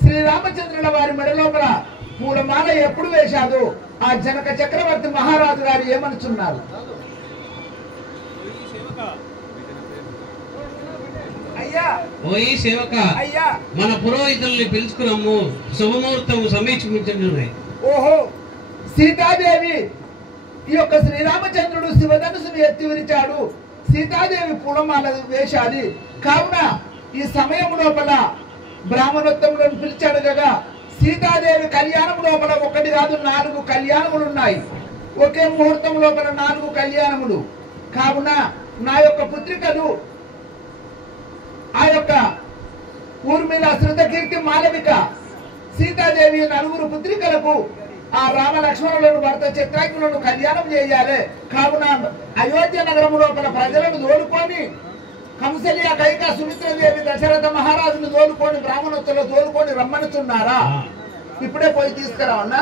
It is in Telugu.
శ్రీరామచంద్రుల వారి మెడ లోపల పూలమాల ఎప్పుడు వేశాదో ఆ జనక చక్రవర్తి మహారాజు గారు ఏమనుచున్నారు? అయ్యా ఓయి సేవక, అయ్యా మన పురోహితుల్ని పిలుచుకున్నాము, శుభముహూర్తం సమీక్షించున్నాయి. ఓహో, సీతాదేవి ఈ యొక్క శ్రీరామచంద్రుడు శివధనుసును ఎత్తి విరిచాడు, సీతాదేవి పూలమాల వేశాది కావున ఈ సమయం లోపల బ్రాహ్మణోత్తములను పిలిచాడు కదా. సీతాదేవి కళ్యాణం లోపల ఒకటి కాదు 4 కళ్యాణములు ఉన్నాయి. ఒకే ముహూర్తం లోపల 4 కళ్యాణములు. కావున నా యొక్క పుత్రికలు ఆ యొక్క ఊర్మిళ, శృతకీర్తి, మాలవిక, సీతాదేవి 4 పుత్రికలకు ఆ రామ లక్ష్మణులను భర్త చిత్రాంగులను కళ్యాణం చేయాలి. కావున అయోధ్య నగరం లోపల ప్రజలను తోలుకొని కంసల్య, కైక, సుమిత్రదేవి, దశరథ మహారాజును తోలుకొని బ్రాహ్మణోత్తలో తోలుకొని రమ్మనుతున్నారా? ఇప్పుడే పోయి తీసుకురావన్నా.